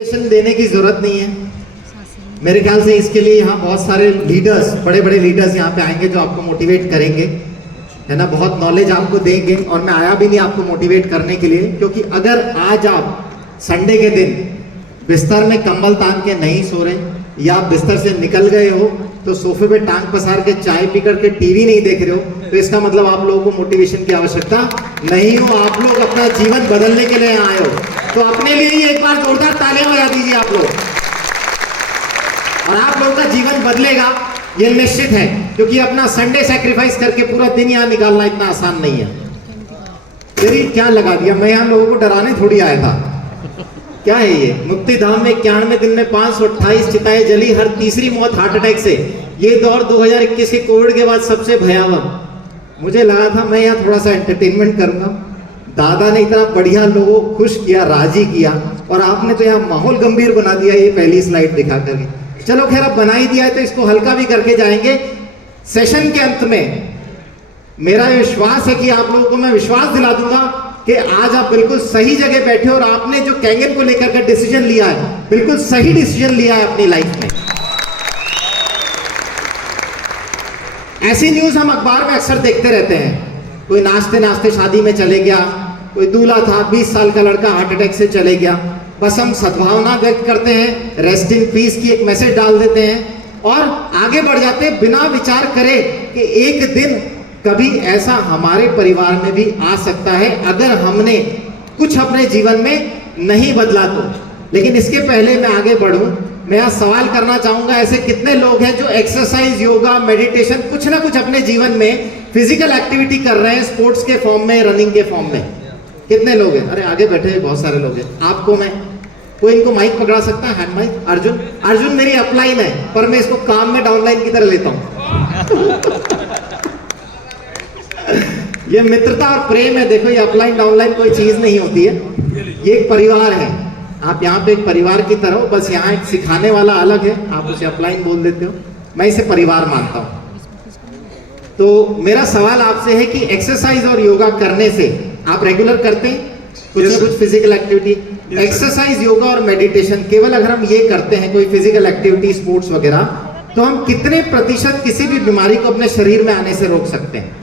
देने की जरूरत नहीं है मेरे ख्याल से। इसके लिए यहाँ बहुत सारे लीडर्स, बड़े बड़े लीडर्स यहाँ पे आएंगे जो आपको मोटिवेट करेंगे, है ना, बहुत नॉलेज आपको देंगे। और मैं आया भी नहीं आपको मोटिवेट करने के लिए, क्योंकि अगर आज आप संडे के दिन बिस्तर में कंबल तान के नहीं सो रहे या आप बिस्तर से निकल गए हो तो सोफे पे टांग पसार के चाय पी करके टीवी नहीं देख रहे हो, तो इसका मतलब आप लोगों को मोटिवेशन की आवश्यकता नहीं हो। आप लोग अपना जीवन बदलने के लिए आए हो, तो अपने लिए ही एक बार जोरदार तालियां बजा दीजिए आप लोग। और आप लोगों का जीवन बदलेगा ये निश्चित है, क्योंकि अपना संडे सैक्रिफाइस करके पूरा दिन यहाँ निकालना इतना आसान नहीं है। तेरी क्या लगा दिया, मैं यहाँ लोगों को डराने थोड़ी आया था। क्या है ये, मुक्ति धाम में 91 दिन में 528 चिताएं जली, हर तीसरी मौत हार्ट अटैक से। ये दौर 2021 के कोविड के बाद सबसे भयावह। मुझे लगा था मैं यहाँ थोड़ा सा एंटरटेनमेंट करूंगा, दादा ने इतना बढ़िया लोगों को खुश किया, राजी किया, और आपने तो यहाँ माहौल गंभीर बना दिया ये पहली स्लाइड दिखा करके। चलो खैर, अब बना ही दिया है तो इसको हल्का भी करके जाएंगे। सेशन के अंत में मेरा विश्वास है कि आप लोगों को मैं विश्वास दिला दूंगा कि आज आप बिल्कुल सही जगह बैठे और आपने जो कैंगन को लेकर के डिसीजन लिया है, बिल्कुल सही डिसीजन लिया है अपनी लाइफ में। ऐसी न्यूज हम अखबार में अक्सर देखते रहते हैं, कोई नाचते नाचते शादी में चले गया, कोई दूल्हा था 20 साल का लड़का हार्ट अटैक से चले गया। बस हम सद्भावना व्यक्त करते हैं, रेस्ट इन पीस की एक मैसेज डाल देते हैं और आगे बढ़ जाते हैं बिना विचार करे कि एक दिन कभी ऐसा हमारे परिवार में भी आ सकता है अगर हमने कुछ अपने जीवन में नहीं बदला तो। लेकिन इसके पहले मैं आगे बढ़ूं, मैं यहाँ सवाल करना चाहूंगा, ऐसे कितने लोग हैं जो एक्सरसाइज, योगा, मेडिटेशन, कुछ ना कुछ अपने जीवन में फिजिकल एक्टिविटी कर रहे हैं, स्पोर्ट्स के फॉर्म में, रनिंग के फॉर्म में? कितने लोग हैं? अरे आगे बैठे बहुत सारे लोग हैं। आपको मैं, कोई इनको माइक पकड़ा सकता है, हैंड माइक? अर्जुन, अर्जुन मेरी अपलाइन है पर मैं इसको काम में डाउनलाइन की तरह लेता हूँ। ये मित्रता और प्रेम है। देखो, ये अपलाइन डाउनलाइन कोई चीज नहीं होती है, ये एक परिवार है। आप यहाँ पे एक परिवार की तरह हो, बस यहाँ एक सिखाने वाला अलग है, आप उसे अपलाइन बोल देते हो, मैं इसे परिवार मानता हूँ। तो मेरा सवाल आपसे है कि एक्सरसाइज और योगा करने से आप रेगुलर करते हैं कुछ ना कुछ फिजिकल एक्टिविटी? एक्सरसाइज, योगा और मेडिटेशन केवल अगर हम ये करते हैं, कोई फिजिकल एक्टिविटी, स्पोर्ट्स वगैरह, तो हम कितने प्रतिशत किसी भी बीमारी को अपने शरीर में आने से रोक सकते हैं?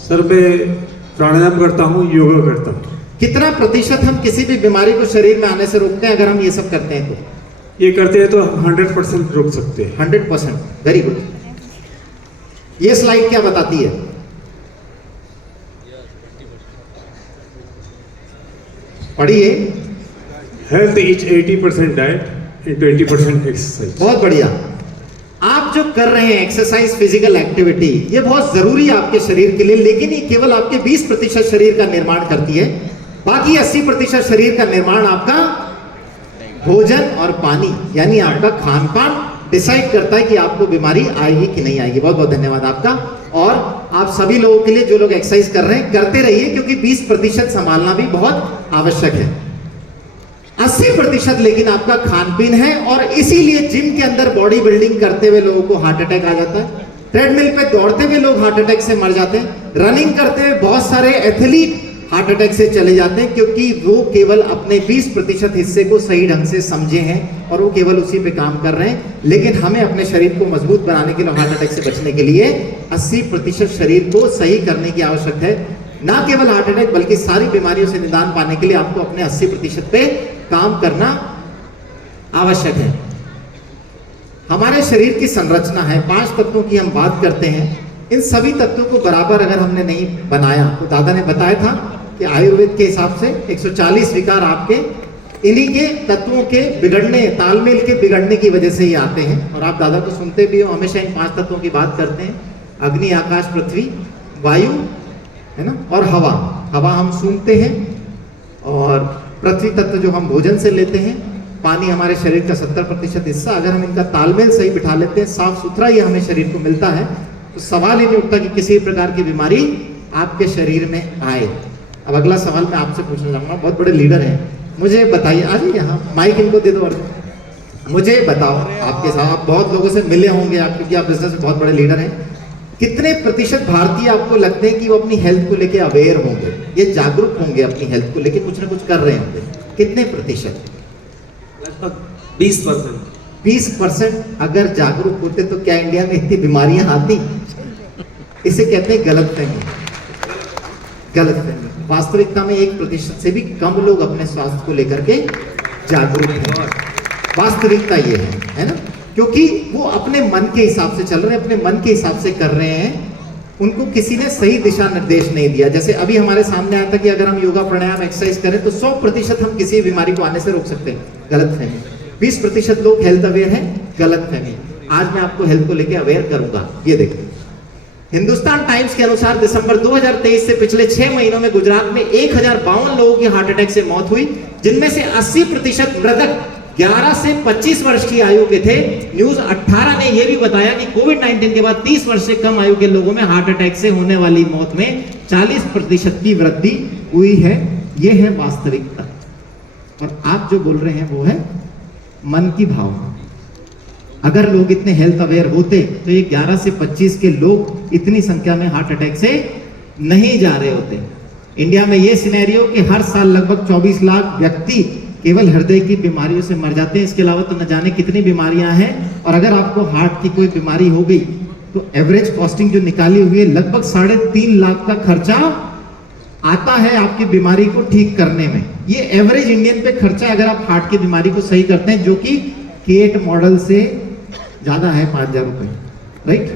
सर, मैं प्राणायाम करता हूँ, योगा करता हूँ। कितना प्रतिशत हम किसी भी बीमारी को शरीर में आने से रोकते हैं अगर हम ये सब करते हैं तो? ये करते हैं तो 100% रोक सकते हैं। 100%, वेरी गुड। ये स्लाइड क्या बताती है? पढ़िए। Health is 80% diet and 20% exercise. बहुत बढ़िया। आप जो कर रहे हैं एक्सरसाइज, फिजिकल एक्टिविटी, ये बहुत जरूरी है आपके शरीर के लिए, लेकिन ये केवल आपके 20% शरीर का निर्माण करती है। बाकी 80% शरीर का निर्माण आपका भोजन और पानी, यानी आपका खान पान डिसाइड करता है कि आपको बीमारी आएगी कि नहीं आएगी। बहुत बहुत धन्यवाद आपका। और आप सभी लोगों के लिए जो लोग एक्सरसाइज कर रहे हैं, करते रहिए, क्योंकि 20% संभालना भी बहुत आवश्यक है। 80% लेकिन आपका खान पीन है, और इसीलिए जिम के अंदर बॉडी बिल्डिंग करते हुए लोगों को हार्ट अटैक आ जाता है, ट्रेडमिल पे दौड़ते हुए लोग हार्ट अटैक से मर जाते हैं, रनिंग करते हुए बहुत सारे एथलीट हार्ट अटैक से चले जाते हैं, क्योंकि वो केवल अपने 20% हिस्से को सही ढंग से समझे हैं और वो केवल उसी पे काम कर रहे हैं। लेकिन हमें अपने शरीर को मजबूत बनाने के लिए, हार्ट अटैक से बचने के लिए 80% शरीर को सही करने की आवश्यकता है। ना केवल हार्ट अटैक बल्कि सारी बीमारियों से निदान पाने के लिए आपको अपने 80% पे काम करना आवश्यक है। हमारे शरीर की संरचना है, 5 तत्वों की हम बात करते हैं। इन सभी तत्वों को बराबर अगर हमने नहीं बनाया, तो दादा ने बताया था कि आयुर्वेद के हिसाब से 140 विकार आपके इन्हीं के तत्वों के बिगड़ने, तालमेल के बिगड़ने की वजह से ही आते हैं। और आप दादा को सुनते भी हो, हमेशा इन 5 तत्वों की बात करते हैं, अग्नि, आकाश, पृथ्वी, वायु, है ना, और हवा। हवा हम सूंघते हैं, और पृथ्वी तत्व जो हम भोजन से लेते हैं, पानी हमारे शरीर का 70% हिस्सा। अगर हम इनका तालमेल सही बिठा लेते हैं, साफ सुथरा ये हमें शरीर को मिलता है, तो सवाल ही नहीं उठता कि किसी प्रकार की बीमारी आपके शरीर में आए। अब अगला सवाल मैं आपसे पूछना चाहूंगा, बहुत बड़े लीडर हैं, मुझे बताइए, आ जाइए यहाँ, माइक इनको दे दो। मुझे बताओ, आपके साथ आप बहुत लोगों से मिले होंगे, आप क्योंकि आप बिजनेस में बहुत बड़े लीडर हैं, कितने प्रतिशत भारतीय आपको लगते हैं कि वो अपनी हेल्थ को लेके अवेयर होंगे, ये जागरूक होंगे अपनी हेल्थ को लेके, कुछ ना कुछ कर रहे होंगे? कितने प्रतिशत? लगभग 20%। 20% अगर जागरूक होते तो क्या इंडिया में इतनी बीमारियां आती? इसे कहते हैं गलतफहमी। गलतफहमी। वास्तविकता में 1% से भी कम लोग अपने स्वास्थ्य को लेकर के जागरूक हैं। वास्तविकता ये है ना? क्योंकि वो अपने मन के हिसाब से चल रहे हैं, अपने मन के हिसाब से कर रहे हैं। उनको किसी ने सही दिशा निर्देश नहीं दिया। जैसे अभी हमारे सामने आया था कि अगर हम योगा प्राणायाम एक्सरसाइज करें तो 100% हम किसी बीमारी को आने से रोक सकते हैं। गलतफहमी। 20% लोग हेल्थ अवेयर हैं। गलतफहमी। आज मैं आपको हेल्थ को लेकर अवेयर करूंगा। ये देखिए, हिंदुस्तान टाइम्स के अनुसार दिसंबर 2023 से पिछले 6 महीनों में गुजरात में 1052 लोगों की हार्ट अटैक से मौत हुई, जिनमें से 80% मृतक 11 से 25 वर्ष की आयु के थे। न्यूज 18 ने यह भी बताया कि कोविड-19 के बाद 30 वर्ष से कम आयु के लोगों में हार्ट अटैक से होने वाली मौत में 40% की वृद्धि हुई है। यह है वास्तविकता। और आप जो बोल रहे हैं वो है मन की भावना। अगर लोग इतने हेल्थ अवेयर होते तो ये 11 से 25 के लोग इतनी संख्या में हार्ट अटैक से नहीं जा रहे होते। इंडिया में ये सिनेरियो कि हर साल लगभग 24 लाख व्यक्ति केवल हृदय की बीमारियों से मर जाते हैं। इसके अलावा तो न जाने कितनी बीमारियां हैं। और अगर आपको हार्ट की कोई बीमारी हो गई तो एवरेज कॉस्टिंग जो निकाली हुई है, लगभग 3.5 लाख का खर्चा आता है आपकी बीमारी को ठीक करने में। ये एवरेज इंडियन पे खर्चा अगर आप हार्ट की बीमारी को सही करते हैं, जो कि केट मॉडल से ज्यादा है 5,000 रुपए, राइट?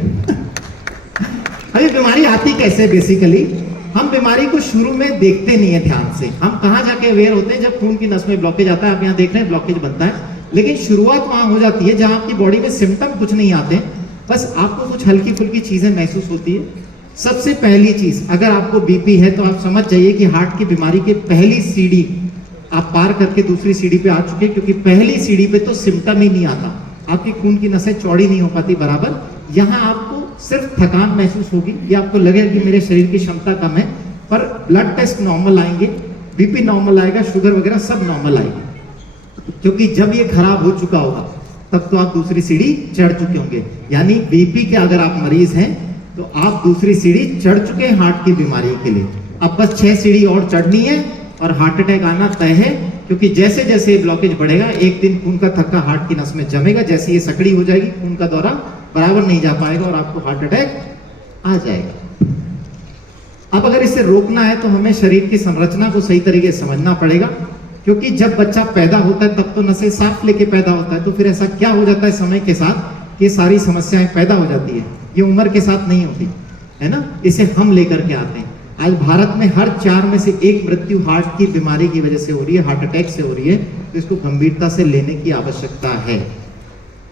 अभी बीमारी आती कैसे? बेसिकली हम बीमारी को शुरू में देखते नहीं है ध्यान से। हम कहाँ जाके अवेयर होते हैं? जब खून की नस में ब्लॉकेज आता है। आप यहाँ देख रहे हैं ब्लॉकेज बनता है, लेकिन शुरुआत वहां हो जाती है जहां आपकी बॉडी में सिम्टम कुछ नहीं आते, बस आपको कुछ हल्की फुल्की चीजें महसूस होती है। सबसे पहली चीज, अगर आपको बीपी है तो आप समझ जाइए कि हार्ट की बीमारी की पहली सीढ़ी आप पार करके दूसरी सीढ़ी पे आ चुके हैं, क्योंकि पहली सीढ़ी पे तो सिम्टम ही नहीं आता। आपकी खून की नसें चौड़ी नहीं हो पाती बराबर। यहाँ आपको सिर्फ थकान महसूस होगी या आपको लगेगा कि मेरे शरीर की क्षमता कम है, पर ब्लड टेस्ट नॉर्मल आएंगे, बीपी नॉर्मल आएगा, शुगर वगैरह सब नॉर्मल आएगी। क्योंकि जब ये खराब हो चुका होगा तब तो आप दूसरी सीढ़ी चढ़ चुके होंगे। यानी बीपी के अगर आप मरीज हैं तो आप दूसरी सीढ़ी चढ़ चुके हैं हार्ट की बीमारी के लिए। अब बस 6 सीढ़ी और चढ़नी है और हार्ट अटैक आना तय है। क्योंकि जैसे जैसे ब्लॉकेज बढ़ेगा, एक दिन खून का थक्का हार्ट की नस में जमेगा। जैसे ये सकड़ी हो जाएगी, खून का दौरा बराबर नहीं जा पाएगा और आपको हार्ट अटैक आ जाएगा। अब अगर इसे रोकना है तो हमें शरीर की संरचना को सही तरीके से समझना पड़ेगा। क्योंकि जब बच्चा पैदा होता है तब तो नसें साफ लेके पैदा होता है, तो फिर ऐसा क्या हो जाता है समय के साथ, ये सारी समस्याएं पैदा हो जाती है। ये उम्र के साथ नहीं होती है ना, इसे हम लेकर के आते हैं। आज भारत में हर 4 में से 1 मृत्यु हार्ट की बीमारी की वजह से हो रही है, हार्ट अटैक से हो रही है। तो इसको गंभीरता से लेने की आवश्यकता है।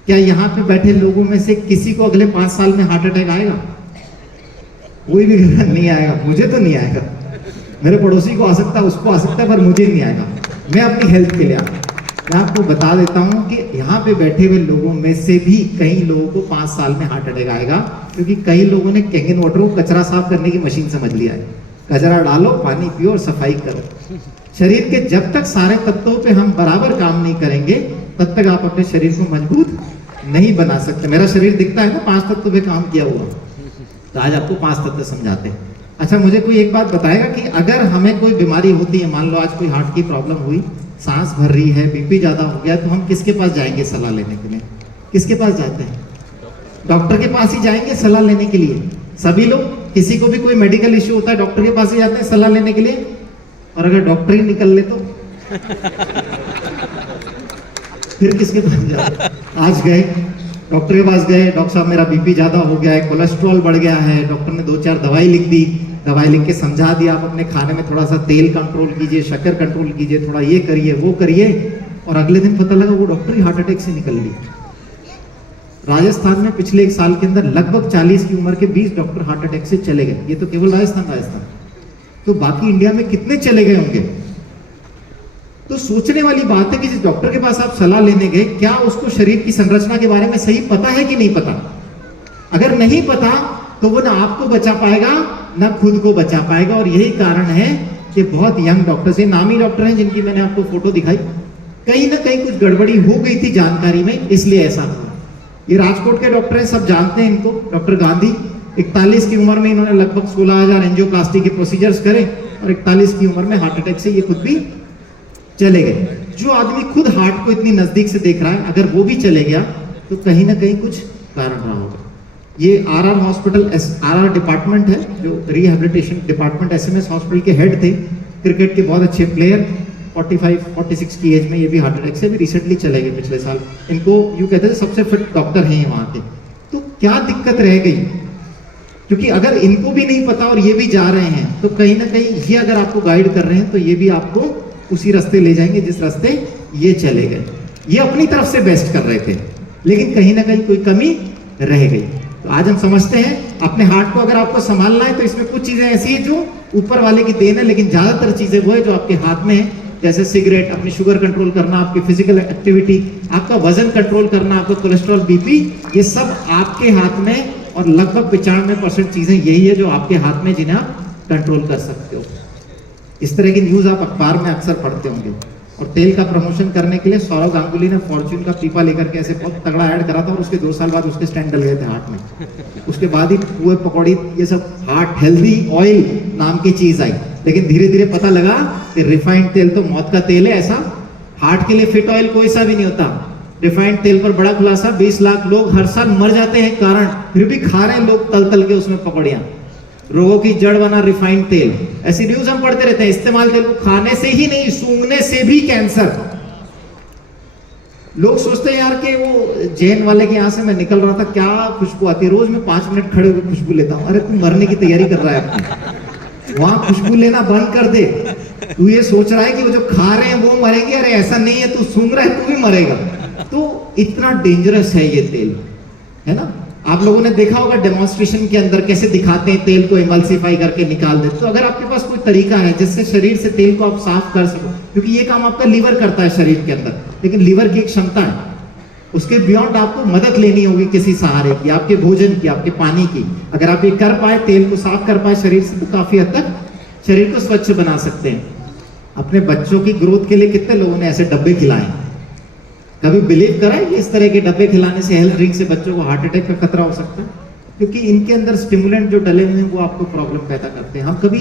क्या यहाँ पे बैठे लोगों में से किसी को अगले 5 साल में हार्ट अटैक आएगा? कोई भी नहीं आएगा। मुझे तो नहीं आएगा, मेरे पड़ोसी को आ सकता है, उसको आ सकता है, पर मुझे नहीं आएगा। मैं अपनी हेल्थ के लिए आता हूं। मैं आपको बता देता हूं कि यहाँ पे बैठे हुए लोगों में से भी कई लोगों को 5 साल में हार्ट अटैक आएगा, क्योंकि कई लोगों ने कैंगन वाटर को कचरा साफ करने की मशीन समझ लिया है। कचरा डालो, पानी पियो और सफाई करो। शरीर के जब तक सारे तत्वों पे हम बराबर काम नहीं करेंगे तब तक आप अपने शरीर को मजबूत नहीं बना सकते। मेरा शरीर दिखता है ना 5 तत्वों पे काम किया हुआ, तो आज आपको 5 तत्व समझाते हैं। अच्छा, मुझे कोई एक बात बताएगा कि अगर हमें कोई बीमारी होती है, मान लो आज कोई हार्ट की प्रॉब्लम हुई, सांस भर रही है, बीपी ज्यादा हो गया, तो हम किसके पास जाएंगे सलाह लेने के लिए? किसके पास जाते हैं? डॉक्टर के पास ही जाएंगे सलाह लेने के लिए। सभी लोग, किसी को भी कोई मेडिकल इश्यू होता है डॉक्टर के पास ही जाते हैं सलाह लेने के लिए। और अगर डॉक्टर ही निकल ले तो फिर किसके पास जाते? आज गए डॉक्टर के पास गए, डॉक्टर साहब मेरा बीपी ज्यादा हो गया है, कोलेस्ट्रॉल बढ़ गया है। डॉक्टर ने 2-4 दवाई लिख दी, दवाई लिख के समझा दिया आप अपने खाने में थोड़ा सा तेल कंट्रोल कीजिए, शक्कर कंट्रोल कीजिए, थोड़ा ये करिए वो करिए, और अगले दिन पता लगा वो डॉक्टर ही हार्ट अटैक से निकल ली। राजस्थान में पिछले 1 साल के अंदर लगभग 40 की उम्र के 20 डॉक्टर हार्ट अटैक से चले गए। ये तो केवल राजस्थान। तो बाकी इंडिया में कितने चले गए होंगे? तो सोचने वाली बात है कि जिस डॉक्टर के पास आप सलाह लेने गए, क्या उसको शरीर की संरचना के बारे में सही पता है कि नहीं पता? अगर नहीं पता तो वो ना आपको बचा पाएगा ना खुद को बचा पाएगा। और यही कारण है कि बहुत यंग डॉक्टर्स हैं, नामी डॉक्टर हैं जिनकी मैंने आपको फोटो दिखाई, कहीं ना कहीं कुछ गड़बड़ी हो गई थी जानकारी में, इसलिए ऐसा हुआ। ये राजकोट के डॉक्टर हैं, सब जानते हैं इनको, डॉक्टर गांधी। 41 की उम्र में इन्होंने लगभग 16,000 एंजियोप्लास्टी के प्रोसीजर्स करे और 41 की उम्र में हार्ट अटैक से ये खुद भी चले गए। जो आदमी खुद हार्ट को इतनी नजदीक से देख रहा है, अगर वो भी चले गया तो कहीं ना कहीं कुछ कारण रहा होगा। ये आरआर हॉस्पिटल, आरआर डिपार्टमेंट है जो रिहेबिलिटेशन डिपार्टमेंट, एसएमएस हॉस्पिटल के हेड थे, क्रिकेट के बहुत अच्छे प्लेयर, 45-46 की एज में ये भी हार्ट अटैक से भी रिसेंटली चले गए पिछले साल। इनको यूं कहते थे सबसे फिट डॉक्टर हैं ये वहाँ के। तो क्या दिक्कत रह गई, क्योंकि अगर इनको भी नहीं पता और ये भी जा रहे हैं तो कहीं ना कहीं ये अगर आपको गाइड कर रहे हैं तो ये भी आपको उसी रास्ते ले जाएंगे जिस रास्ते ये चले गए। ये अपनी तरफ से बेस्ट कर रहे थे, लेकिन कहीं ना कहीं कोई कमी रह गई। तो आज हम समझते हैं अपने हार्ट को अगर आपको संभालना है तो इसमें कुछ चीजें ऐसी है जो ऊपर वाले की देन है, लेकिन ज्यादातर चीजें वो है जो आपके हाथ में है। जैसे सिगरेट, अपनी शुगर कंट्रोल करना, आपकी फिजिकल एक्टिविटी, आपका वजन कंट्रोल करना, आपका कोलेस्ट्रॉल, बीपी, ये सब आपके हाथ में, और लगभग 95% चीजें यही है जो आपके हाथ में जिन्हें आप कंट्रोल कर सकते हो। इस तरह की न्यूज आप अखबार में अक्सर पढ़ते होंगे। और तेल का प्रमोशन करने के लिए सौरव गांगुली ने फॉर्च्यून का पीपा लेकर के ऐसे बहुत तगड़ा ऐड करा था, और उसके 2 साल बाद उसके स्टैंड डल गए थे हार्ट में। उसके बाद ही पुए पकौड़ी ये सब हार्ट हेल्दी ऑयल नाम की चीज आई, लेकिन धीरे धीरे पता लगा कि रिफाइंड तेल तो मौत का तेल है। ऐसा हार्ट के लिए फिट ऑयल कोई सा भी नहीं होता। रिफाइंड तेल पर बड़ा खुलासा, 20 लाख लोग हर साल मर जाते हैं कारण, फिर भी खा रहे हैं लोग तल तल के उसमें पकौड़ियां। रोगों की जड़ बना रिफाइंड तेल, ऐसी न्यूज हम पढ़ते रहते हैं। इस्तेमाल तेल को खाने से ही नहीं, सूंघने से भी कैंसर। लोग सोचते हैं यार कि वो जैन वाले के यहाँ से मैं निकल रहा था, क्या खुशबू आती है, रोज मैं 5 मिनट खड़े होकर खुशबू लेता हूँ। अरे तू मरने की तैयारी कर रहा है अपनी, वहां खुशबू लेना बंद कर दे। तू ये सोच रहा है कि वो जो खा रहे हैं वो मरेंगे, अरे ऐसा नहीं है, तू सूंघ रहा है तू भी मरेगा। तो इतना डेंजरस है ये तेल, है ना। आप लोगों ने देखा होगा डेमोन्स्ट्रेशन के अंदर कैसे दिखाते हैं तेल को इमल्सिफाई करके निकाल दे। तो अगर आपके पास कोई तरीका है जिससे शरीर से तेल को आप साफ कर सको, क्योंकि ये काम आपका लीवर करता है शरीर के अंदर, लेकिन लीवर की एक क्षमता है, उसके बियॉन्ड आपको मदद लेनी होगी किसी सहारे की, आपके भोजन की, आपके पानी की। अगर आप ये कर पाए, तेल को साफ कर पाए शरीर से, तो काफी हद तक शरीर को स्वच्छ बना सकते हैं। अपने बच्चों की ग्रोथ के लिए कितने लोगों ने ऐसे डब्बे खिलाए? कभी बिलीव करा है कि इस तरह के डब्बे खिलाने से, हेल्थ ड्रिंक से बच्चों को हार्ट अटैक का खतरा हो सकता है? क्योंकि इनके अंदर स्टिमुलेंट जो डले हुए हैं वो आपको प्रॉब्लम पैदा करते हैं। हम कभी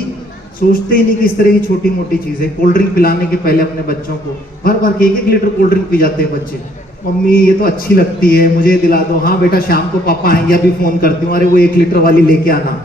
सोचते ही नहीं कि इस तरह की छोटी मोटी चीजें, कोल्ड ड्रिंक पिलाने के पहले अपने बच्चों को भर भर के 1-1 लीटर कोल्ड ड्रिंक पी जाते हैं बच्चे। मम्मी ये तो अच्छी लगती है, मुझे दिला दो। हाँ बेटा शाम को पापा आएंगे, अभी फोन करती हूँ, अरे वो 1 लीटर वाली लेके आना,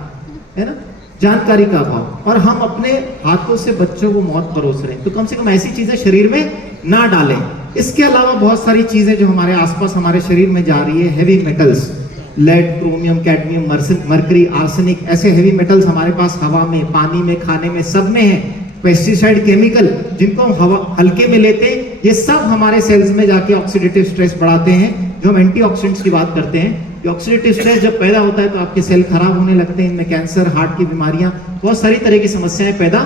है ना। जानकारी का अभाव, और हम अपने हाथों से बच्चों को मौत परोस रहे हैं। तो कम से कम ऐसी चीजें शरीर में ना डालें। इसके अलावा बहुत सारी चीजें जो हमारे आसपास हमारे शरीर में जा रही है, heavy metals, lead, chromium, cadmium, mercury, arsenic, ऐसे हैवी मेटल्स हमारे पास हवा में, पानी में, खाने में, सब में है। पेस्टिसाइड, केमिकल जिनको हम हवा हल्के में लेते हैं, ये सब हमारे सेल्स में जाके ऑक्सीडेटिव स्ट्रेस बढ़ाते हैं। जो हम एंटीऑक्सीडेंट्स की बात करते हैं, ये ऑक्सीडेटिव स्ट्रेस जब पैदा होता है तो आपके सेल खराब होने लगते हैं, इनमें कैंसर, हार्ट की बीमारियां, बहुत सारी तरह की समस्याएं पैदा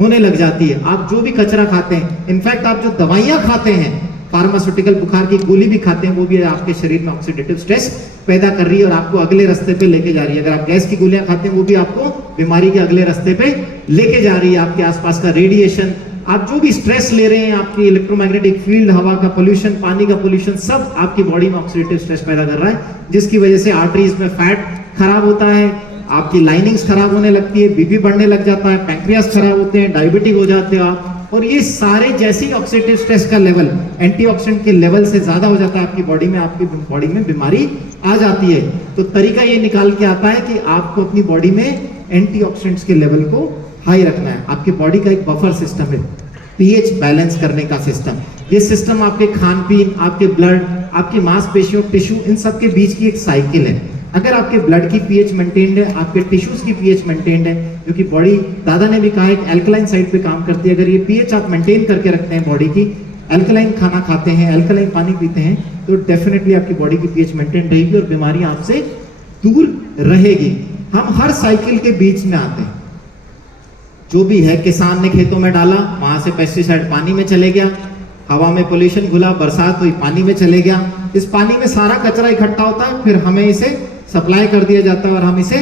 होने लग जाती है। आप जो भी कचरा खाते हैं, इनफैक्ट आप जो दवाइयां खाते हैं, फार्मास्यूटिकल, बुखार की गोली भी खाते हैं, वो भी आपके शरीर में ऑक्सीडेटिव स्ट्रेस पैदा कर रही है और आपको अगले रास्ते पे लेके जा रही है। अगर आप गैस की गोलियां खाते हैं, वो भी आपको बीमारी के अगले रास्ते पे लेके जा रही है। आपके आसपास का रेडिएशन, आप जो भी स्ट्रेस ले रहे हैं, आपकी इलेक्ट्रोमैग्नेटिक फील्ड, हवा का पोल्यूशन, पानी का पोल्यूशन, सब आपकी बॉडी में ऑक्सीडेटिव स्ट्रेस पैदा कर रहा है, जिसकी वजह से आर्टरीज में फैट खराब होता है, आपकी लाइनिंग्स खराब होने लगती है, बीपी बढ़ने लग जाता है, पैंक्रियास खराब होते हैं, डायबिटिक हो जाते हो आप। और ये सारे जैसे ही ऑक्सीडेटिव स्ट्रेस का लेवल एंटीऑक्सीडेंट के लेवल से ज्यादा हो जाता है आपकी बॉडी में, आपकी बॉडी में बीमारी आ जाती है। तो तरीका ये निकाल के आता है कि आपको अपनी बॉडी में एंटीऑक्सीडेंट्स के लेवल को हाई रखना है। आपकी बॉडी का एक बफर सिस्टम है, पीएच बैलेंस करने का सिस्टम। ये सिस्टम आपके खान पीन, आपके ब्लड, आपकी मांसपेशियों, टिश्यू, इन सब के बीच की एक साइकिल है। अगर आपके ब्लड की पीएच मेंटेन्ड है, आपके टिश्यूज की पीएच मेंटेन्ड है, जो कि बॉडी, दादा ने भी कहा, एक एल्कलाइन साइड पे काम करती है। अगर ये पीएच आप मेंटेन करके रखते हैं बॉडी की, एल्कलाइन खाना खाते हैं, एल्कलाइन पानी पीते हैं, तो डेफिनेटली आपकी बॉडी की पीएच मेंटेन रहेगी और बीमारी आपसे दूर रहेगी। हम हर साइकिल के बीच में आते हैं। जो भी है, किसान ने खेतों में डाला, वहां से पेस्टिसाइड पानी में चले गया, हवा में पोल्यूशन घुला, बरसात हुई, पानी में चले गया। इस पानी में सारा कचरा इकट्ठा होता है, फिर हमें इसे सप्लाई कर दिया जाता है और हम इसे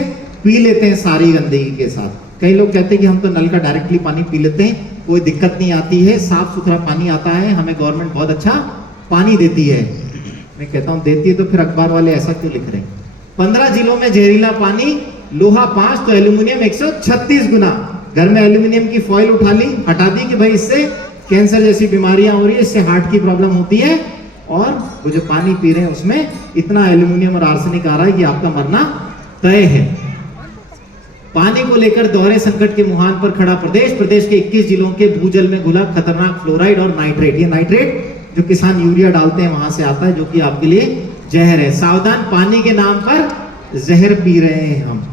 पी लेते हैं सारी गंदगी के साथ। कई लोग कहते हैं कि हम तो नल का डायरेक्टली पानी पी लेते हैं, कोई दिक्कत नहीं आती है, साफ सुथरा पानी आता है, हमें गवर्नमेंट बहुत अच्छा पानी देती है। मैं कहता हूँ देती है तो फिर अखबार वाले ऐसा क्यों लिख रहे हैं? 15 जिलों में जहरीला पानी, लोहा 5 तो एल्यूमिनियम 136 गुना। घर में एल्यूमिनियम की फॉइल उठा ली, हटा दी कि भाई इससे कैंसर जैसी बीमारियां हो रही है, इससे हार्ट की प्रॉब्लम होती है, और वो जो पानी पी रहे हैं उसमें इतना एल्यूमिनियम और आर्सेनिक आ रहा है कि आपका मरना तय है। पानी को लेकर दोहरे संकट के मुहान पर खड़ा प्रदेश के 21 जिलों के भूजल में घुला खतरनाक फ्लोराइड और नाइट्रेट। ये नाइट्रेट जो किसान यूरिया डालते हैं वहां से आता है, जो कि आपके लिए जहर है। सावधान, पानी के नाम पर जहर पी रहे हैं हम।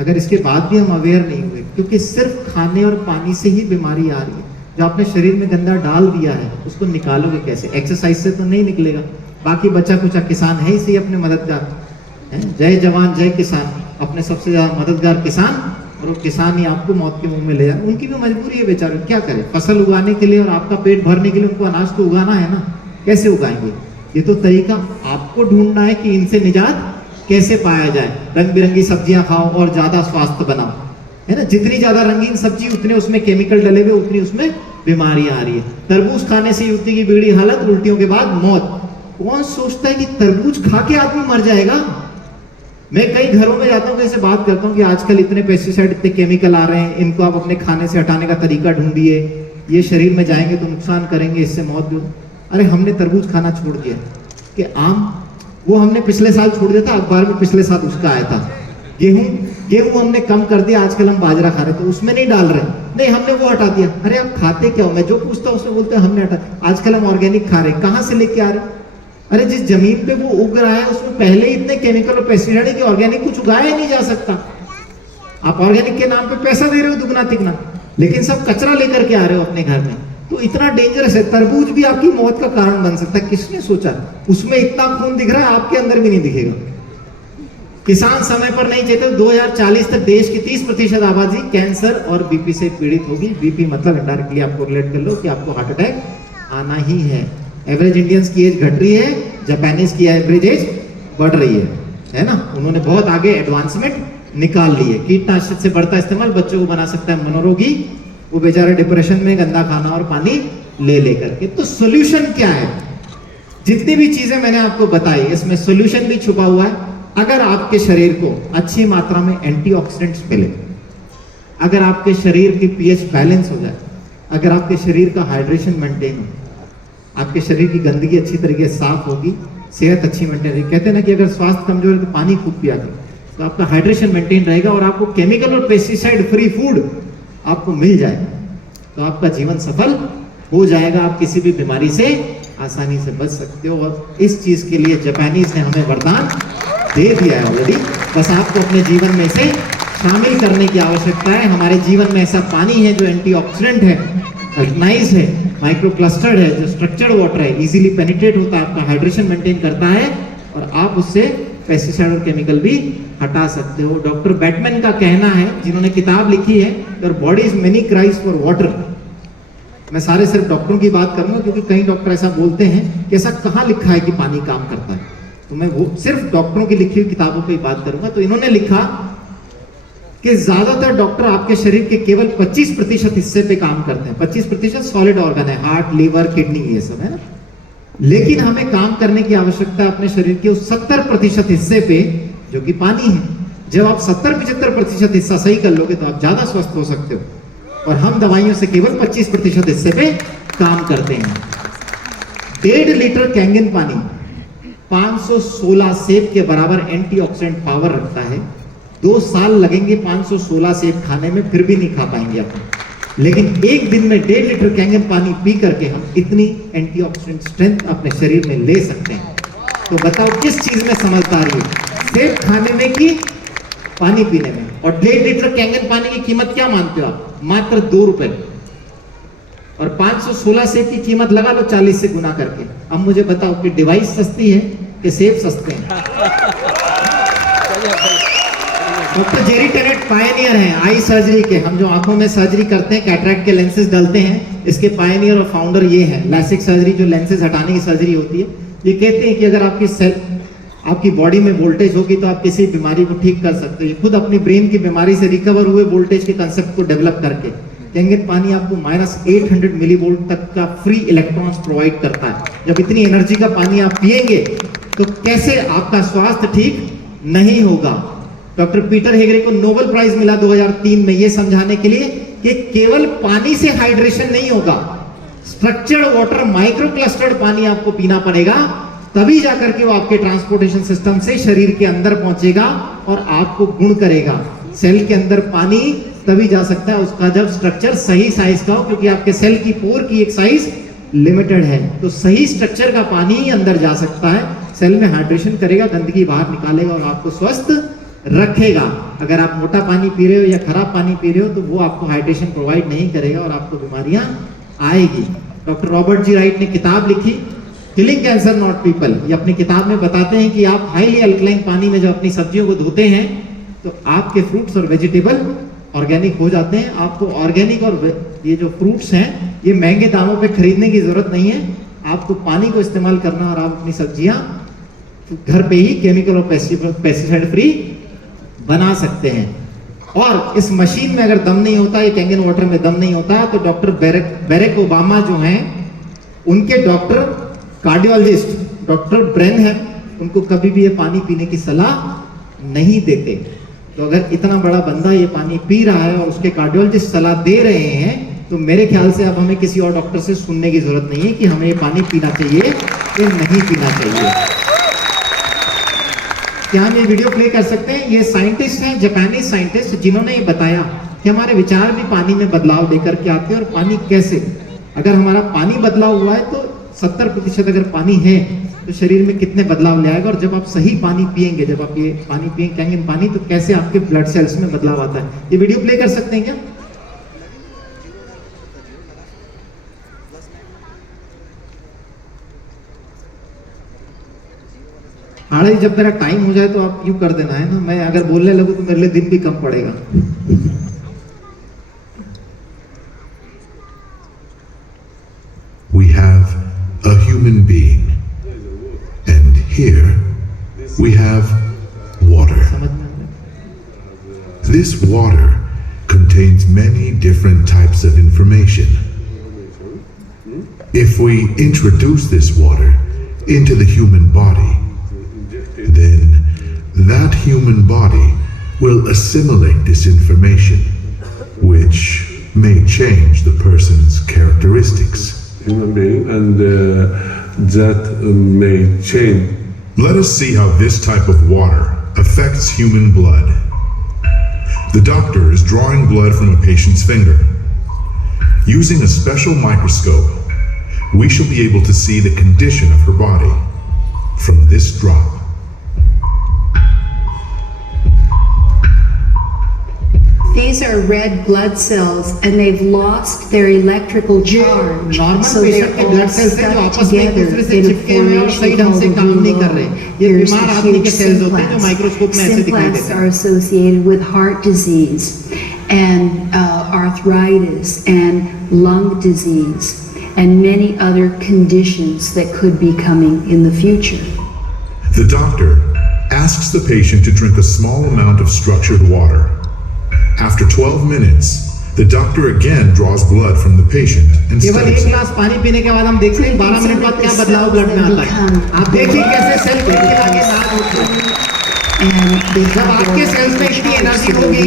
अगर इसके बाद भी हम अवेयर नहीं हुए, क्योंकि सिर्फ खाने और पानी से ही बीमारी आ रही है। जो आपने शरीर में गंदा डाल दिया है उसको निकालोगे कैसे? एक्सरसाइज से तो नहीं निकलेगा। बाकी बचा कुचा किसान है ही सही अपने मददगार, जय जवान जय किसान, अपने सबसे ज्यादा मददगार किसान, और वो किसान ही आपको मौत के मुंह में ले जाए। उनकी भी मजबूरी है बेचारे, क्या करें? फसल उगाने के लिए और आपका पेट भरने के लिए उनको अनाज तो उगाना है ना, कैसे उगाएंगे? ये तो तरीका आपको ढूंढना है कि इनसे निजात कैसे पाया जाए। रंग बिरंगी सब्जियां खाओ और ज्यादा स्वास्थ्य बनाओ, है ना। जितनी ज्यादा रंगीन सब्जी उतने उसमें केमिकल डले हुए, उतनी उसमें बीमारियां आ रही है। तरबूज खाने से युवती की बिगड़ी हालत, उल्टियों के बाद मौत। कौन सोचता है कि तरबूज खा के आदमी मर जाएगा? मैं कई घरों में जाता हूँ, कैसे बात करता हूँ कि आजकल इतने पेस्टिसाइड, इतने केमिकल आ रहे हैं, इनको आप अपने खाने से हटाने का तरीका ढूंढिए, ये शरीर में जाएंगे तो नुकसान करेंगे, इससे मौत भी। अरे हमने तरबूज खाना छोड़ दिया कि आम, वो हमने पिछले साल छोड़ दिया था, अखबार में पिछले साल उसका आया था। गेहूं हमने कम कर दिया, आजकल हम बाजरा खा रहे, तो उसमें नहीं डाल रहे, नहीं हमने वो हटा दिया। अरे आप खाते क्या हो? मैं जो पूछता हूँ उसमें बोलते हैं हमने हटा। आजकल हम ऑर्गेनिक खा रहे हैं, कहाँ से लेके आ रहे हैं? अरे जिस जमीन पे वो उग रहा है उसमें पहले ही इतने केमिकल और पेस्टिसाइड है कि ऑर्गेनिक कुछ उगाया ही नहीं जा सकता। आप ऑर्गेनिक के नाम पे पैसा दे रहे हो दुगना तिगना, लेकिन सब कचरा लेकर के आ रहे हो अपने घर में। तो इतना डेंजरस है। तरबूज भी आपकी मौत का कारण बन सकता है। किसने सोचा? उसमें इतना खून दिख रहा है, आपके अंदर भी नहीं दिखेगा। किसान समय पर नहीं चेते, 2040 तक देश की 30% आबादी कैंसर और बीपी से पीड़ित होगी। बीपी मतलब इनडायरेक्टली आपको रिलेट कर लो कि आपको हार्ट अटैक आना ही है। एवरेज इंडियंस की एज घट रही है, जापानीज की एवरेज एज बढ़ रही है ना। उन्होंने बहुत आगे एडवांसमेंट निकाल ली है। कीटनाशक से बढ़ता इस्तेमाल बच्चों को बना सकता है मनोरोगी, वो बेचारे डिप्रेशन में गंदा खाना और पानी ले लेकर के। तो सोल्यूशन क्या है? जितनी भी चीजें मैंने आपको बताई, इसमें सोल्यूशन भी छुपा हुआ है। अगर आपके शरीर को अच्छी मात्रा में एंटीऑक्सीडेंट्स मिले, अगर आपके शरीर की पीएच बैलेंस हो जाए, अगर आपके शरीर का हाइड्रेशन मेंटेन हो, आपके शरीर की गंदगी अच्छी तरीके से साफ होगी, सेहत अच्छी मेंटेन रहेगी। कहते हैं ना कि अगर स्वास्थ्य कमजोर है तो पानी खूब पिया करो, तो आपका हाइड्रेशन मेंटेन रहेगा और आपको केमिकल और पेस्टिसाइड फ्री फूड आपको मिल जाएगा, तो आपका जीवन सफल हो जाएगा। आप किसी भी बीमारी से आसानी से बच सकते हो। और इस चीज के लिए जापानीज ने हमें वरदान दे दिया है ऑलरेडी। बस आपको अपने जीवन में इसे शामिल करने की आवश्यकता है। हमारे जीवन में ऐसा पानी है जो एंटीऑक्सीडेंट है, अल्कलाइज है, माइक्रो क्लस्टर्ड है, जो स्ट्रक्चर्ड वाटर है, इजीली पेनिट्रेट होता है, आपका हाइड्रेशन मेंटेन करता है, और आप उससे पेस्टिसाइड और केमिकल भी हटा सकते हो। डॉक्टर बैटमैन का कहना है, जिन्होंने किताब लिखी है your body is many cries for water. मैं सारे सिर्फ डॉक्टरों की बात करूंगा, क्योंकि कई डॉक्टर ऐसा बोलते हैं कि ऐसा कहाँ लिखा है कि पानी काम करता है, तो मैं वो सिर्फ डॉक्टरों की लिखी हुई किताबों पे बात करूंगा। तो इन्होंने लिखा कि ज्यादातर डॉक्टर आपके शरीर के केवल 25% हिस्से पे काम करते हैं। 25% सॉलिड ऑर्गन है, हार्ट, लीवर, किडनी, ये सब है ना। लेकिन हमें काम करने की आवश्यकता है अपने शरीर के उस 70% हिस्से पे जो कि पानी है। जब आप 70-75% हिस्सा सही कर लोगे तो आप ज्यादा स्वस्थ हो सकते हो। और हम दवाइयों से केवल 25% हिस्से पे काम करते हैं। 1.5 लीटर कैंगन पानी 516 सेब के बराबर एंटीऑक्सीडेंट पावर रखता है। 2 साल लगेंगे 516 सेब खाने में, फिर भी नहीं खा पाएंगे आप। लेकिन एक दिन में 1.5 लीटर कैंगन पानी पी करके हम इतनी एंटीऑक्सीडेंट स्ट्रेंथ अपने शरीर में ले सकते हैं। तो बताओ किस चीज में समझदारी है, सेब खाने में कि पानी पीने में? और 1.5 लीटर कैंगन पानी की कीमत क्या मानते हो आप? मात्र 2 रुपए। और 516 सेब की कीमत लगा लो 40 से गुना करके। अब मुझे बताओ कि डिवाइस सस्ती है कि सेब सस्ते हैं? डॉक्टर जेरी टेनेट पायनियर हैं आई सर्जरी के। हम जो आंखों में सर्जरी करते हैं, कैटरेक्ट के लेंसेज डलते हैं, इसके पायनियर और फाउंडर ये हैं। लैसिक सर्जरी जो लेंसेज हटाने की सर्जरी होती है, ये कहते हैं कि अगर आपकी बॉडी में वोल्टेज होगी तो आप किसी बीमारी को ठीक कर सकते हो। खुद अपनी ब्रेन की बीमारी से रिकवर हुए वोल्टेज के कंसेप्ट को डेवलप करके कैंगन पानी आपको -800 मिलीवोल्ट तक का फ्री इलेक्ट्रॉन्स प्रोवाइड करता है। जब इतनी एनर्जी का पानी आप पिएंगे तो कैसे आपका स्वास्थ्य ठीक नहीं होगा? डॉक्टर पीटर हेगड़े को नोबेल प्राइज मिला 2003 में ये समझाने के लिए कि केवल पानी से हाइड्रेशन नहीं होगा, स्ट्रक्चर्ड वाटर, माइक्रो क्लस्टर्ड पानी आपको पीना पड़ेगा, तभी जाकर के वो आपके ट्रांसपोर्टेशन सिस्टम से शरीर के अंदर पहुंचेगा और आपको गुण करेगा। सेल के अंदर पानी तभी जा सकता है उसका जब स्ट्रक्चर सही साइज का हो, क्योंकि आपके सेल की पोर की एक साइज लिमिटेड है, तो सही स्ट्रक्चर का पानी ही अंदर जा सकता है, सेल में हाइड्रेशन करेगा, गंदगी बाहर निकालेगा और आपको स्वस्थ रखेगा। अगर आप मोटा पानी पी रहे हो या खराब पानी पी रहे हो तो वो आपको हाइड्रेशन प्रोवाइड नहीं करेगा और आपको बीमारियां आएगी। डॉक्टर रॉबर्ट जी राइट ने किताब लिखी किलिंग कैंसर नॉट पीपल। ये अपनी किताब में बताते हैं कि आप हाईली अल्कलाइन पानी में जब अपनी सब्जियों को धोते हैं तो आपके फ्रूट्स और वेजिटेबल ऑर्गेनिक हो जाते हैं। आपको ऑर्गेनिक और ये जो फ्रूट्स हैं ये महंगे दामों पे खरीदने की जरूरत नहीं है, आपको पानी को इस्तेमाल करना और आप अपनी सब्जियां घर पे ही केमिकल और पेस्टिसाइड फ्री बना सकते हैं। और इस मशीन में अगर दम नहीं होता, ये कैंगन वाटर में दम नहीं होता, तो डॉक्टर बैरक ओबामा जो हैं उनके डॉक्टर कार्डियोलॉजिस्ट डॉक्टर ब्रेन है, उनको कभी भी ये पानी पीने की सलाह नहीं देते। तो अगर इतना बड़ा बंदा ये पानी पी रहा है और उसके कार्डियोलॉजिस्ट सलाह दे रहे हैं, तो मेरे ख्याल से अब हमें किसी और डॉक्टर से सुनने की जरूरत नहीं है कि हमें ये पानी पीना चाहिए या नहीं पीना चाहिए। क्या हम ये वीडियो प्ले कर सकते हैं? ये साइंटिस्ट हैं, जापानीज साइंटिस्ट, जिन्होंने ये बताया कि हमारे विचार भी पानी में बदलाव लेकर के आते हैं। और पानी कैसे? अगर हमारा पानी बदलाव हुआ है तो 70% अगर पानी है तो शरीर में कितने बदलाव ले आएगा। और जब आप सही पानी पिएंगे, जब आप ये पानी पिएंगे कैंगन पानी, तो कैसे आपके ब्लड सेल्स में बदलाव आता है। ये वीडियो प्ले कर सकते हैं क्या? हाँ, जब मेरा टाइम हो जाए तो आप यूं कर देना है ना, मैं अगर बोलने लगूं तो मेरे लिए दिन भी कम पड़ेगा। We have a human being, and here we have water. समझ में आ रहा है? This water contains many different types of information. If we introduce this water into the human body, then that human body will assimilate this information, which may change the person's characteristics. Human being, and that may change. Let us see how this type of water affects human blood. The doctor is drawing blood from a patient's finger. Using a special microscope, we shall be able to see the condition of her body from this drop. These are red blood cells and they've lost their electrical charge. Normal So patient they're के all blood cells हैं जो stuck आपस में एक together दूसरे से in a चिपके हुए और सही formation ढंग से called a काम नहीं कर halo. रहे। ये Here's बीमार the आदमी huge के सेल्स होते हैं जो symplects. माइक्रोस्कोप में ऐसे दिखाई Symplects देते are हैं। associated with heart disease and arthritis and lung disease and many other conditions that could be coming in the future. The doctor asks the patient to drink a small amount of structured water. After 12 minutes, the doctor again draws blood from the patient and केवल studies एक it. गिलास पानी पीने के बाद हम देखते हैं 12 मिनट बाद क्या बदलाव ब्लड में आता है। आप देखिए कैसे सेल बिल्कुल आगे लाल होते हैं। And they जब have आपके सेल्स में इतनी एनर्जी होगी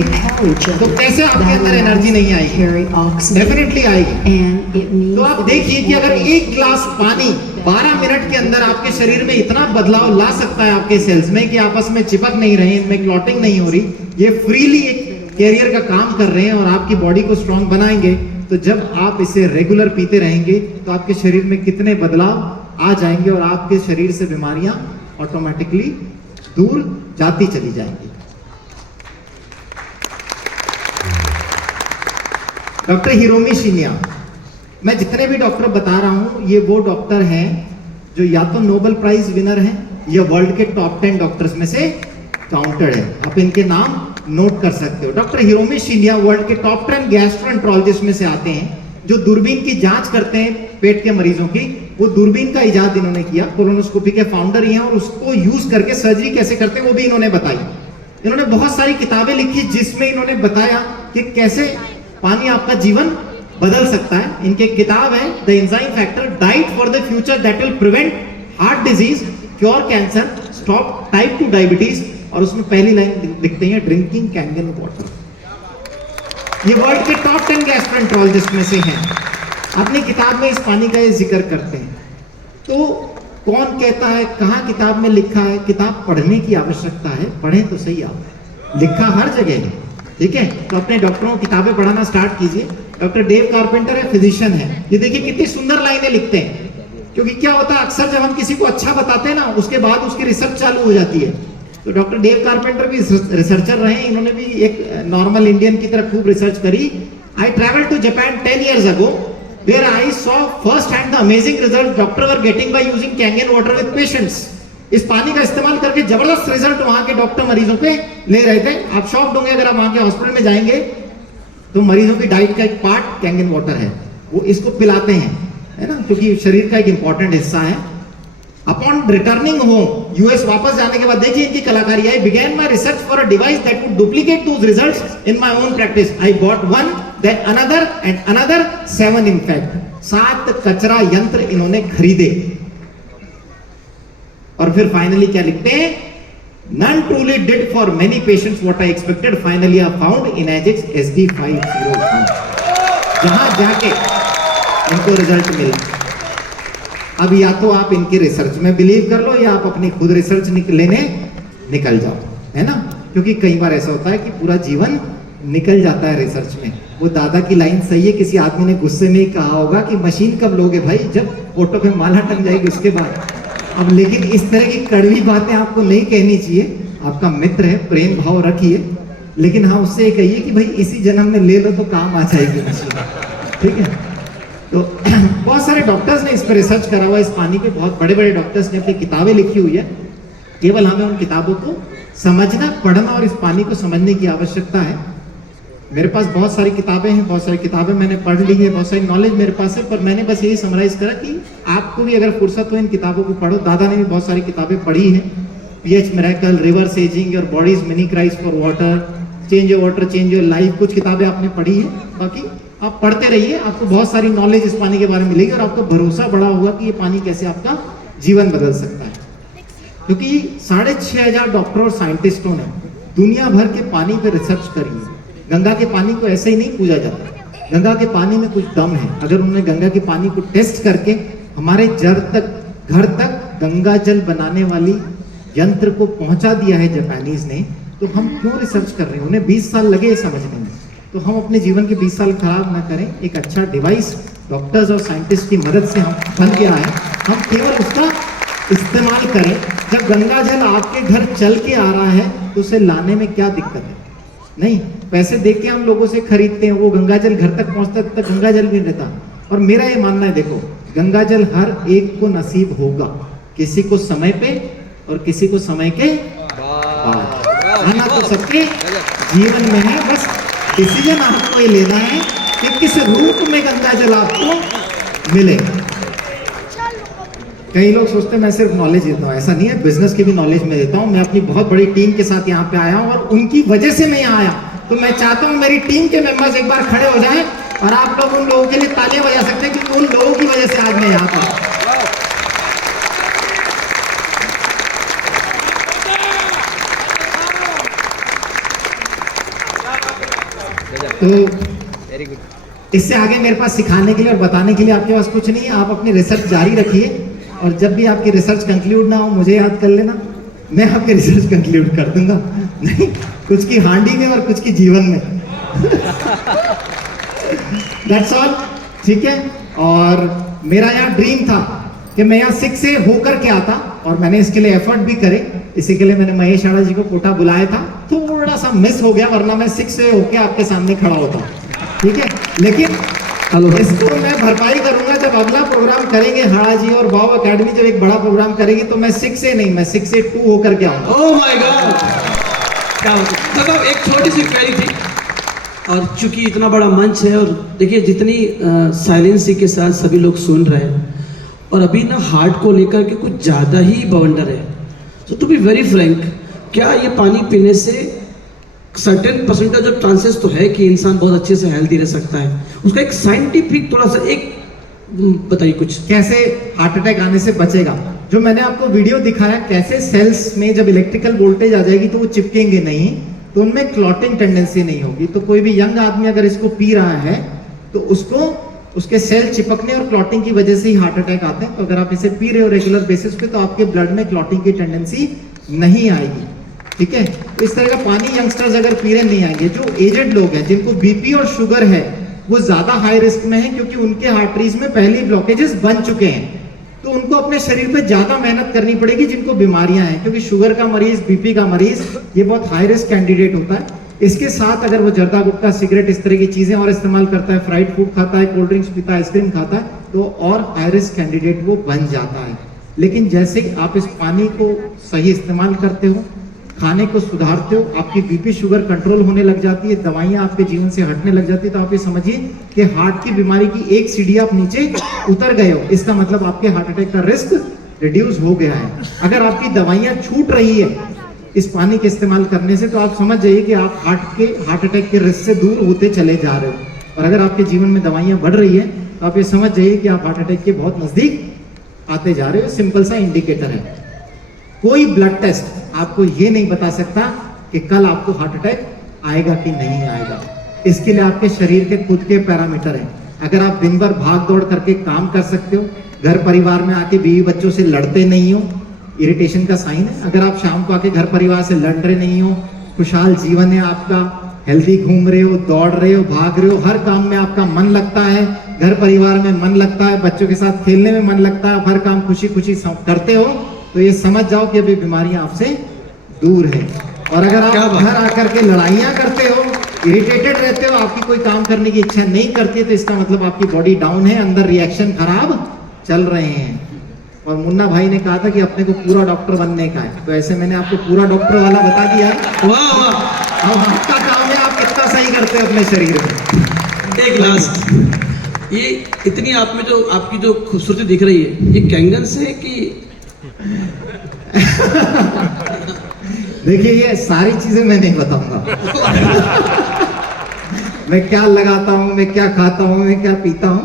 तो कैसे आपके अंदर एनर्जी नहीं आएगी? carry oxygen डेफिनेटली आएगी। and it means तो आप देखिए कि अगर एक गिलास पानी 12 मिनट के अंदर आपके शरीर में इतना बदलाव ला सकता है आपके सेल्स में कि आपस में चिपक नहीं रहे, इनमें क्लॉटिंग नहीं हो रही, ये फ्रीली एक कैरियर का काम कर रहे हैं और आपकी बॉडी को स्ट्रांग बनाएंगे, तो जब आप इसे रेगुलर पीते रहेंगे तो आपके शरीर में कितने बदलाव आ जाएंगे और आपके शरीर से बीमारियां ऑटोमेटिकली दूर जाती चली जाएंगी। डॉक्टर हिरोमी शिनिया, मैं जितने भी डॉक्टर बता रहा हूं ये वो डॉक्टर हैं जो या तो नोबेल प्राइज विनर हैं या वर्ल्ड के टॉप 10 डॉक्टर्स में से काउंटेड है। आप इनके नाम नोट कर सकते हो। डॉक्टर हिरोमी शिनिया वर्ल्ड के टॉप 10 गैस्ट्रोएंटरोलॉजिस्ट में से आते हैं जो दूरबीन की जांच करते हैं पेट के मरीजों की। वो दूरबीन का इजाद इन्होंने किया, कोलोनोस्कोपी के फाउंडर ही हैं और उसको यूज करके सर्जरी कैसे करते हैं वो भी इन्होंने बताई। इन्होंने बहुत सारी किताबें लिखी जिसमें इन्होंने बताया कि कैसे पानी आपका जीवन बदल सकता है। इनकी एक किताब है the enzyme factor, diet for the future that will prevent heart disease, cure cancer, stop type 2 diabetes, और उसमें पहली लाइन लिखते हैं ड्रिंकिंग कैंगन वाटर। ये वर्ल्ड के टॉप 10 गैस्ट्रोएंटरोलॉजिस्ट में से हैं। अपनी किताब में इस पानी का ये जिक्र करते हैं। तो कौन कहता है, कहाँ किताब में लिखा है? किताब पढ़ने की आवश्यकता है, पढ़ें तो सही आप, लिखा हर जगह है, ठीक है। तो अपने डॉक्टरों को किताबें पढ़ाना स्टार्ट कीजिए। डॉक्टर डेव कारपेंटर है, फिजिशियन है, ये देखिए कितनी सुंदर लाइनें लिखते हैं। क्योंकि क्या होता है, अक्सर जब हम किसी को अच्छा बताते हैं ना, उसके बाद उसकी रिसर्च चालू हो जाती है। तो डॉक्टर डेव कारपेंटर भी रिसर्चर रहे, इन्होंने भी एक नॉर्मल इंडियन की तरह खूब रिसर्च करी। I travel to Japan 10 years ago where I saw first hand the amazing results doctor were getting by using Kangen water with patients। इस पानी का इस्तेमाल करके जबरदस्त रिजल्ट वहां के डॉक्टर मरीजों पे ले रहे थे। आप शॉक्ड होंगे अगर आप वहां के हॉस्पिटल में जाएंगे तो मरीजों की डाइट का एक पार्ट कैंगन वाटर है, वो इसको पिलाते हैं, है ना, क्योंकि शरीर का एक इंपॉर्टेंट हिस्सा है। अपॉन रिटर्निंग होम, यूएस वापस जाने के बाद देखिए इनकी कलाकारी। I begin my research for a device that would duplicate those results in my own practice. I bought one, then another and another, 7 in fact. 7 कचरा यंत्र इन्होंने खरीदे। और फिर फाइनली क्या लिखते हैं? None truly did for many patients what I expected. Finally, I found Inagix SD501। जहां जाके इनको रिजल्ट मिला। अब या तो आप इनकी रिसर्च में बिलीव कर लो या आप अपनी खुद रिसर्च लेने निकल जाओ, है ना। क्योंकि कई बार ऐसा होता है कि पूरा जीवन निकल जाता है रिसर्च में। वो दादा की लाइन सही है, किसी आदमी ने गुस्से में ही कहा होगा कि मशीन कब लोगे भाई, जब फोटो पे माला टंग जाएगी उसके बाद। अब लेकिन इस तरह की कड़वी बातें आपको नहीं कहनी चाहिए। आपका मित्र है, प्रेम भाव रखिए, लेकिन हाँ उससे ये कहिए कि भाई इसी जन्म में ले लो तो काम आ जाएगी मशीन, ठीक है। तो बहुत सारे डॉक्टर्स ने इस पर रिसर्च करा हुआ है, इस पानी पे बहुत बड़े बड़े डॉक्टर्स ने अपनी किताबें लिखी हुई है। केवल हमें उन किताबों को समझना, पढ़ना और इस पानी को समझने की आवश्यकता है। मेरे पास बहुत सारी किताबें हैं, बहुत सारी किताबें मैंने पढ़ ली है, बहुत सारी नॉलेज मेरे पास है, पर मैंने बस यही समराइज करा कि आपको भी अगर फुर्सत हो इन किताबों को पढ़ो। दादा ने भी बहुत सारी किताबें पढ़ी हैं, pH miracle, reverse ageing, your bodies mini cries for water, change your water change your life, कुछ किताबें आपने पढ़ी है। बाकी आप पढ़ते रहिए, आपको बहुत सारी नॉलेज इस पानी के बारे में मिलेगी और आपको भरोसा बड़ा होगा कि ये पानी कैसे आपका जीवन बदल सकता है। क्योंकि 6500 डॉक्टर और साइंटिस्टों ने दुनिया भर के पानी पर रिसर्च करी है। गंगा के पानी को ऐसे ही नहीं पूजा जाता, गंगा के पानी में कुछ दम है। अगर उन्होंने गंगा के पानी को टेस्ट करके हमारे घर तक गंगा जल बनाने वाली यंत्र को पहुंचा दिया है जापानीज ने, तो हम क्यों रिसर्च कर रहे हैं? उन्हें 20 साल लगे समझने में, तो हम अपने जीवन के 20 साल खराब ना करें। एक अच्छा डिवाइस डॉक्टर्स और साइंटिस्ट की मदद से हम बन गया है, हम केवल उसका इस्तेमाल करें। जब गंगा जल आपके घर चल के आ रहा है तो उसे लाने में क्या दिक्कत है? नहीं, पैसे दे के हम लोगों से खरीदते हैं, वो गंगा जल घर तक पहुंचता है तक गंगा जल भी रहता। और मेरा ये मानना है, देखो गंगा जल हर एक को नसीब होगा, किसी को समय पे और किसी को समय के बाद। आना तो सबके जीवन में है, बस डिसीजन आपको ये लेना है कि किस रूप में गंगा जल आपको मिले। कई लोग सोचते हैं मैं सिर्फ नॉलेज देता हूँ, ऐसा नहीं है, बिजनेस की भी नॉलेज मैं देता हूँ। मैं अपनी बहुत बड़ी टीम के साथ यहाँ पे आया हूँ और उनकी वजह से मैं यहाँ आया। तो मैं चाहता हूँ मेरी टीम के मेंबर्स एक बार खड़े हो जाएं और आप लोग उन लोगों के लिए तालियां बजा सकते हैं क्योंकि उन लोगों की वजह से आज मैं यहाँ पर। तो इससे आगे मेरे पास सिखाने के लिए और बताने के लिए आपके पास कुछ नहीं है। आप अपनी रिसर्च जारी रखिए और जब भी आपकी रिसर्च कंक्लूड ना हो मुझे याद कर लेना, मैं आपकी रिसर्च कंक्लूड कर दूंगा। नहीं, कुछ की हांडी में और कुछ की जीवन में। दैट्स ऑल, ठीक है। और मेरा यहाँ ड्रीम था कि मैं यहाँ 6 से होकर के आता और मैंने इसके लिए एफर्ट भी करे। इसी के लिए मैंने महेश आड़ा जी को कोटा बुलाया था, थोड़ा सा मिस हो गया, वरना मैं 6 से होके आपके सामने खड़ा होता, ठीक है। लेकिन इसको मैं भरपाई करूंगा जब अगला प्रोग्राम करेंगे। हाड़ा जी और वाव एकेडमी जब एक बड़ा प्रोग्राम करेगी तो मैं 6 से नहीं, मैं 6 से 2 होकर के आऊंगा। ओह माय गॉड, क्या मतलब एक छोटी सी क्वेरी थी। और चूंकि इतना बड़ा मंच है और देखिए जितनी साइलेंसी के साथ सभी लोग सुन रहे हैं और अभी ना हार्ट को लेकर के कुछ ज़्यादा ही बवंडर है। सो टू बी वेरी फ्रैंक, क्या ये पानी पीने से सर्टेन परसेंटेज ऑफ चांसेस तो है कि इंसान बहुत अच्छे से हेल्दी रह सकता है? उसका एक साइंटिफिक थोड़ा सा एक बताइए कुछ, कैसे हार्ट अटैक आने से बचेगा। जो मैंने आपको वीडियो दिखाया कैसे सेल्स में जब इलेक्ट्रिकल वोल्टेज आ जाएगी तो वो चिपकेंगे नहीं, तो उनमें क्लॉटिंग टेंडेंसी नहीं होगी। तो कोई भी यंग आदमी अगर इसको पी रहा है तो उसको उसके सेल चिपकने और क्लॉटिंग की वजह से ही हार्ट अटैक आते हैं। तो अगर आप इसे पी रहे हो रेगुलर बेसिस पे तो आपके ब्लड में क्लॉटिंग की टेंडेंसी नहीं आएगी, ठीक है। तो इस तरह का पानी यंगस्टर्स अगर पी रहे नहीं आएंगे। जो एजेड लोग हैं जिनको बीपी और शुगर है वो ज्यादा हाई रिस्क में है, क्योंकि उनके आर्टरीज में पहले ही ब्लॉकेजेस बन चुके हैं, तो उनको अपने शरीर पे ज्यादा मेहनत करनी पड़ेगी। जिनको बीमारियां हैं, क्योंकि शुगर का मरीज, बीपी का मरीज ये बहुत हाई रिस्क कैंडिडेट होता है। इसके साथ अगर वो जर्दा, गुटखा, सिगरेट इस तरह की चीजें और इस्तेमाल करता है, फ्राइड फूड खाता है, कोल्ड ड्रिंक्स पीता है, आइसक्रीम खाता है, तो और हाई रिस्क कैंडिडेट वो बन जाता है। लेकिन जैसे ही आप इस पानी को सही इस्तेमाल करते हो, खाने को सुधारते हो, आपकी बीपी शुगर कंट्रोल होने लग जाती है, दवाइयां आपके जीवन से हटने लग जाती है, तो आप ये समझिए कि हार्ट की बीमारी की एक सीढ़ी आप नीचे उतर गए हो। इसका मतलब आपके हार्ट अटैक का रिस्क रिड्यूस हो गया है। अगर आपकी दवाइयां छूट रही है इस पानी के इस्तेमाल करने से, तो आप समझ जाइए कि आप हार्ट अटैक के रिस्क से दूर होते चले जा रहे हो। और अगर आपके जीवन में दवाइयां बढ़ रही है तो आप ये समझ जाइए कि आप हार्ट अटैक के बहुत नजदीक आते जा रहे हो। सिंपल सा इंडिकेटर है। कोई ब्लड टेस्ट आपको ये नहीं बता सकता कि कल आपको हार्ट अटैक आएगा कि नहीं आएगा। इसके लिए आपके शरीर के खुद के पैरामीटर हैं। अगर आप दिन भर भाग दौड़ करके काम कर सकते हो, घर परिवार में आके बीवी बच्चों से लड़ते नहीं हो, इरिटेशन का साइन है। अगर आप शाम को आके घर परिवार से लड़ रहे नहीं हो, खुशहाल जीवन है आपका, हेल्दी घूम रहे हो, दौड़ रहे हो, भाग रहे हो, हर काम में आपका मन लगता है, घर परिवार में मन लगता है, बच्चों के साथ खेलने में मन लगता है, हर काम खुशी खुशी करते हो, तो ये समझ जाओ कि अभी बीमारियां आपसे दूर है। और अगर आप घर आकर के लड़ाइयां करते हो, इरिटेटेड रहते हो, आपकी कोई काम करने की इच्छा नहीं करती, तो इसका मतलब आपकी बॉडी डाउन है, अंदर रिएक्शन खराब चल रहे हैं। और मुन्ना भाई ने कहा था कि अपने को पूरा डॉक्टर बनने का है, तो ऐसे मैंने आपको पूरा डॉक्टर वाला बता दिया है। वाह वाह, अब आपका काम है आप कितना सही करते हो अपने शरीर में। एक लास्ट, ये इतनी आप में जो आपकी जो खूबसूरती दिख रही है, ये कैंगन से है कि देखिए ये सारी चीजें मैं नहीं बताऊंगा। मैं क्या लगाता हूँ, मैं क्या खाता हूँ, मैं क्या पीता हूँ,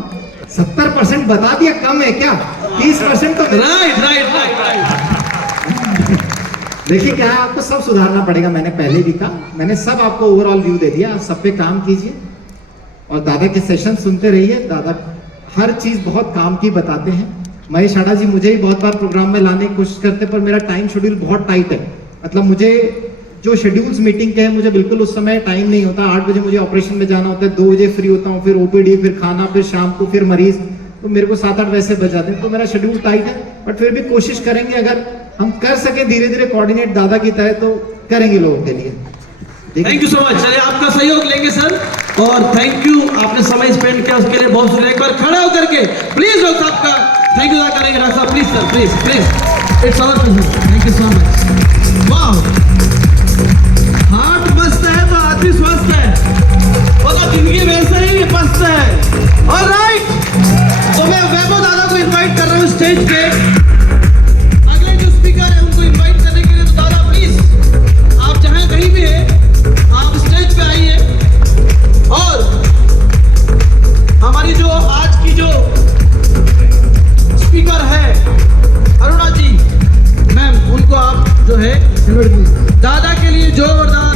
70% बता दिया, कम है क्या? 30% तो राइट राइट राइट राइट। देखिए क्या है, आपको सब सुधारना पड़ेगा। मैंने पहले भी कहा, मैंने सब आपको ओवरऑल व्यू दे दिया। आप सब पे काम कीजिए और दादा के सेशन सुनते रहिए। दादा हर चीज बहुत काम की बताते हैं। महेश आड़ा जी मुझे ही बहुत बार प्रोग्राम में लाने की कोशिश करते, पर मेरा टाइम शेड्यूल बहुत टाइट है। मतलब मुझे जो शेड्यूल्स मीटिंग के हैं, मुझे बिल्कुल उस समय टाइम नहीं होता। 8 बजे मुझे ऑपरेशन में जाना होता है, 2 बजे फ्री होता हूँ, फिर ओपीडी, फिर खाना, फिर शाम को फिर मरीज, तो मेरे को 7-8 वैसे बज जाते हैं। तो मेरा शेड्यूल टाइट है, बट फिर भी कोशिश करेंगे, अगर हम कर सके धीरे धीरे कोऑर्डिनेट दादा की तरह, तो करेंगे लोगों के लिए। Thank you so much. चलिए आपका सहयोग लेंगे सर, और थैंक यू, आपने समय स्पेंड किया उसके लिए बहुत शुक्रिया। एक बार खड़ा होकर के प्लीज डॉक्टर साहब का थैंक यू अदा करेंगे। डॉक्टर साहब please sir, please please, it's our pleasure, thank you so much. वाह, हार्ट मस्त है तो आदमी स्वस्थ है, बोला जिंदगी वैसे ही मस्त है। ऑलराइट, तो मैं वैभव दादा को इनवाइट कर रहा हूँ स्टेज पे। अगले जो स्पीकर है उनको इनवाइट करने के लिए, तो दादा प्लीज आप जहां कहीं भी है, आप स्टेज पे आइए। और हमारी जो आज की जो स्पीकर है अरुणा जी मैम, उनको आप जो है दादा के लिए जोरदार